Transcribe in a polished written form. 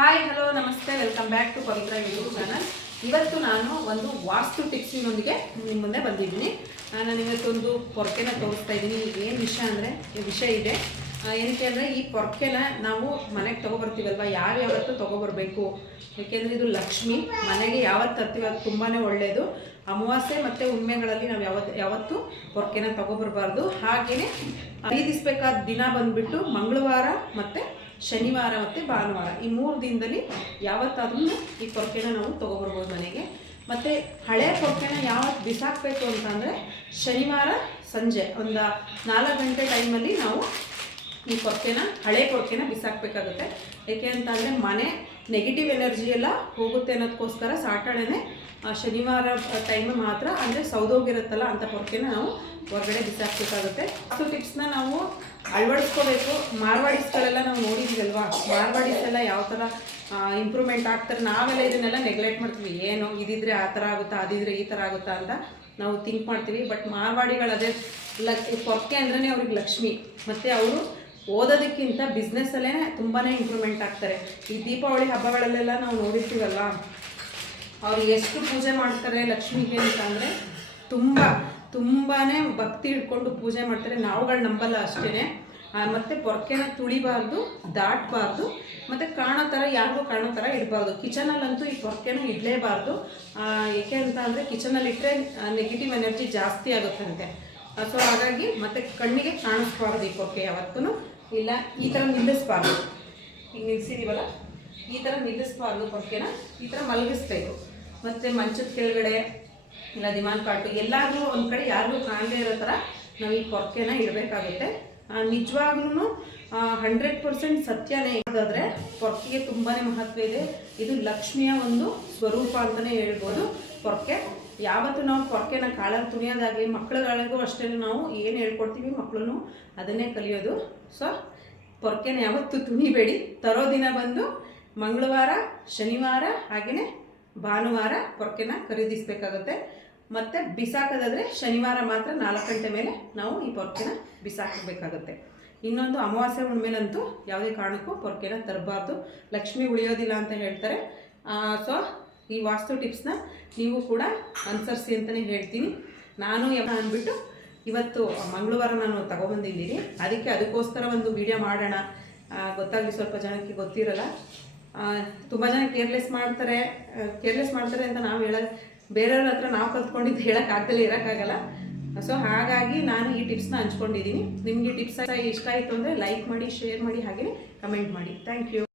Hi hello ನಮಸ್ತೆ, welcome back to Pavitra YouTube channel. ಇವತ್ತು ನಾನು ಒಂದು ವಾಸ್ತು ಟಿಪ್ಸಿನೊಂದಿಗೆ ನಿಮ್ಮ ಮುಂದೆ ಬಂದಿದ್ದೀನಿ. ನಾನು ಇವತ್ತೊಂದು ಪೊರ್ಕೆನ ತೋರಿಸ್ತಾ ಇದ್ದೀನಿ. ಏನು ವಿಷಯ ಇದೆ ಏನಕ್ಕೆ ಅಂದರೆ, ಈ ಪೊರ್ಕೆನ ನಾವು ಮನೆಗೆ ತೊಗೊಬರ್ತೀವಲ್ವ, ಯಾವತ್ತೂ ತೊಗೊಬರ್ಬೇಕು. ಏಕೆಂದರೆ ಇದು ಲಕ್ಷ್ಮಿ, ಮನೆಗೆ ಯಾವತ್ತು ತರ್ತೀವಿ ಅದು ತುಂಬಾ ಒಳ್ಳೆಯದು. ಅಮಾವಾಸ್ಯೆ ಮತ್ತು ಹುಣ್ಮೆಗಳಲ್ಲಿ ನಾವು ಯಾವತ್ತೂ ಪೊರ್ಕೆನ ತೊಗೊಬರ್ಬಾರ್ದು. ಹಾಗೆಯೇ ಖರೀದಿಸಬೇಕಾದ ದಿನ ಬಂದುಬಿಟ್ಟು ಮಂಗಳವಾರ ಮತ್ತು ಶನಿವಾರ ಮತ್ತು ಭಾನುವಾರ, ಈ 3 ದಿನದಲ್ಲಿ ಯಾವತ್ತಾದ್ರೂ ಈ ಪೊರ್ಕೆನ ನಾವು ತೊಗೊಬರ್ಬೋದು ಮನೆಗೆ. ಮತ್ತು ಹಳೆ ಪೊರ್ಕೆನ ಯಾವತ್ತು ಬಿಸಾಕಬೇಕು ಅಂತಂದರೆ, ಶನಿವಾರ ಸಂಜೆ ಒಂದು 4 ಗಂಟೆ ಟೈಮಲ್ಲಿ ನಾವು ಈ ಹಳೆ ಪೊರ್ಕೆನ ಬಿಸಾಕಬೇಕಾಗುತ್ತೆ. ಏಕೆ ಅಂತಂದರೆ ಮನೆ ನೆಗೆಟಿವ್ ಎನರ್ಜಿ ಎಲ್ಲ ಹೋಗುತ್ತೆ ಅನ್ನೋದಕ್ಕೋಸ್ಕರ ಸಾಟರ್ಡೇನೆ ಶನಿವಾರ ಟೈಮ್ ಮಾತ್ರ, ಅಂದರೆ ಸೌದೋಗಿರುತ್ತಲ್ಲ ಅಂಥ ಪೊರ್ಕೆನ ನಾವು ಹೊರಗಡೆ ಬಿಸಾಕಬೇಕಾಗುತ್ತೆ. ಅದು ಟಿಪ್ಸ್ನ ನಾವು ಅಳವಡಿಸ್ಕೋಬೇಕು. ಮಾರ್ವಾಡಿಸ್ಗಳೆಲ್ಲ ನಾವು ನೋಡಿದ್ದೀವಲ್ವಾ, ಮಾರ್ವಾಡಿಸ್ ಎಲ್ಲ ಯಾವ ಥರ ಇಂಪ್ರೂವ್ಮೆಂಟ್ ಆಗ್ತಾರೆ, ನಾವೆಲ್ಲ ಇದನ್ನೆಲ್ಲ ನೆಗ್ಲೆಕ್ಟ್ ಮಾಡ್ತೀವಿ. ಏನು ಇದಿದ್ರೆ ಆ ಥರ ಆಗುತ್ತಾ, ಅದಿದ್ರೆ ಈ ಥರ ಆಗುತ್ತಾ ಅಂತ ನಾವು ಥಿಂಕ್ ಮಾಡ್ತೀವಿ. ಬಟ್ ಮಾರ್ವಾಡಿಗಳದೇ ಪೊರ್ಕೆ ಅಂದ್ರೆ ಅವ್ರಿಗೆ ಲಕ್ಷ್ಮಿ. ಮತ್ತು ಅವರು ಓದೋದಕ್ಕಿಂತ ಬಿಸ್ನೆಸ್ಸಲ್ಲೇ ತುಂಬಾ ಇಂಪ್ರೂವ್ಮೆಂಟ್ ಆಗ್ತಾರೆ. ಈ ದೀಪಾವಳಿ ಹಬ್ಬಗಳಲ್ಲೆಲ್ಲ ನಾವು ನೋಡಿರ್ತೀವಲ್ವ, ಅವ್ರು ಎಷ್ಟು ಪೂಜೆ ಮಾಡ್ತಾರೆ ಲಕ್ಷ್ಮಿಗೆ ಅಂತಂದರೆ ತುಂಬಾ ಭಕ್ತಿ ಇಟ್ಕೊಂಡು ಪೂಜೆ ಮಾಡ್ತಾರೆ. ನಾವುಗಳು ನಂಬಲ್ಲ ಅಷ್ಟೇ. ಮತ್ತು ಪೊರ್ಕೆನ ತುಳಿಬಾರ್ದು, ದಾಟಬಾರ್ದು, ಮತ್ತು ಯಾರಿಗೂ ಕಾಣೋ ಥರ ಇಡಬಾರ್ದು. ಕಿಚನಲ್ಲಂತೂ ಈ ಪೊರ್ಕೆನ ಇಡಲೇಬಾರ್ದು. ಏಕೆ ಅಂತ ಅಂದರೆ, ಕಿಚನಲ್ಲಿ ಇಟ್ಟರೆ ನೆಗೆಟಿವ್ ಎನರ್ಜಿ ಜಾಸ್ತಿ ಆಗುತ್ತಂತೆ. ಸೊ ಹಾಗಾಗಿ ಮತ್ತು ಕಣ್ಣಿಗೆ ಕಾಣಿಸ್ಬಾರ್ದು ಈ ಪೊರ್ಕೆ ಯಾವತ್ತೂ. ಇಲ್ಲ ಈ ಥರ ನಿಲ್ಲಿಸ್ಬಾರ್ದು, ಈಗ ನಿಲ್ಲಿಸಿದೀವಲ್ಲ ಈ ಥರ ನಿಲ್ಲಿಸ್ಬಾರ್ದು. ಪೊರ್ಕೆನ ಈ ಥರ ಮಲಗಿಸ್ಬೇಕು. ಮತ್ತು ಮಂಚದ ಕೆಳಗಡೆ ಇಲ್ಲ ದಿಮಾನ್ ಕಾಟು ಎಲ್ಲಾದರೂ ಒಂದು ಕಡೆ ಯಾರಿಗೂ ಕಾಣದೇ ಇರೋ ಥರ ನಾವು ಈ ಪೊರ್ಕೆನ ಇಡಬೇಕಾಗುತ್ತೆ. ನಿಜವಾಗ್ಲೂ 100% ಸತ್ಯನೇ. ಇದಾದರೆ ಪೊರ್ಕೆಗೆ ತುಂಬಾ ಮಹತ್ವ ಇದೆ. ಇದು ಲಕ್ಷ್ಮಿಯ ಒಂದು ಸ್ವರೂಪ ಅಂತಲೇ ಹೇಳ್ಬೋದು. ಪೊರ್ಕೆ ಯಾವತ್ತೂ ನಾವು ಪೊರ್ಕೆನ ಕಾಳಲ್ಲಿ ತುಣಿಯೋದಾಗಲಿ, ಮಕ್ಕಳುಗಳಿಗೂ ಅಷ್ಟೇ ನಾವು ಏನು ಹೇಳ್ಕೊಡ್ತೀವಿ ಮಕ್ಕಳು ಅದನ್ನೇ ಕಲಿಯೋದು. ಸೊ ಪೊರ್ಕೆನ ಯಾವತ್ತೂ ತುಣಿಬೇಡಿ. ತರೋ ದಿನ ಬಂದು ಮಂಗಳವಾರ, ಶನಿವಾರ ಹಾಗೆಯೇ ಭಾನುವಾರ ಪೊರ್ಕೆನ ಖರೀದಿಸಬೇಕಾಗುತ್ತೆ. ಮತ್ತು ಬಿಸಾಕೋದಾದರೆ ಶನಿವಾರ ಮಾತ್ರ 4 ಗಂಟೆ ಮೇಲೆ ನಾವು ಈ ಪೊರ್ಕೆನ ಬಿಸಾಕಬೇಕಾಗುತ್ತೆ. ಇನ್ನೊಂದು, ಅಮಾವಾಸ್ಯೆ ಹುಣ್ಮೇಲಂತೂ ಯಾವುದೇ ಕಾರಣಕ್ಕೂ ಪೊರ್ಕೆನ ತರಬಾರ್ದು, ಲಕ್ಷ್ಮಿ ಉಳಿಯೋದಿಲ್ಲ ಅಂತ ಹೇಳ್ತಾರೆ. ಸೊ ಈ ವಾಸ್ತು ಟಿಪ್ಸ್ನ ನೀವು ಕೂಡ ಅನುಸರಿಸಿ ಅಂತಲೇ ಹೇಳ್ತೀನಿ. ನಾನು ಅಂದ್ಬಿಟ್ಟು ಇವತ್ತು ಮಂಗಳವಾರ ನಾನು ತಗೊಬಂದಿದ್ದೀನಿ. ಅದಕ್ಕೋಸ್ಕರ ಒಂದು ವಿಡಿಯೋ ಮಾಡೋಣ, ಗೊತ್ತಾಗಲಿ. ಸ್ವಲ್ಪ ಜನಕ್ಕೆ ಗೊತ್ತಿರಲ್ಲ. ತುಂಬ ಜನ ಕೇರ್ಲೆಸ್ ಮಾಡ್ತಾರೆ ಅಂತ ನಾವು ಹೇಳೋದು, ಬೇರೆಯವ್ರ ಹತ್ರ ನಾವು ಕಲ್ತ್ಕೊಂಡಿದ್ದು ಹೇಳೋಕ್ಕಾಗ್ದಲೇ ಇರೋಕ್ಕಾಗಲ್ಲ. ಸೊ ಹಾಗಾಗಿ ನಾನು ಈ ಟಿಪ್ಸ್ನ ಹಂಚ್ಕೊಂಡಿದ್ದೀನಿ. ನಿಮಗೆ ಟಿಪ್ಸ್ ಇಷ್ಟ ಆಯಿತು ಅಂದರೆ ಲೈಕ್ ಮಾಡಿ, ಶೇರ್ ಮಾಡಿ, ಹಾಗೆಯೇ ಕಮೆಂಟ್ ಮಾಡಿ. Thank you.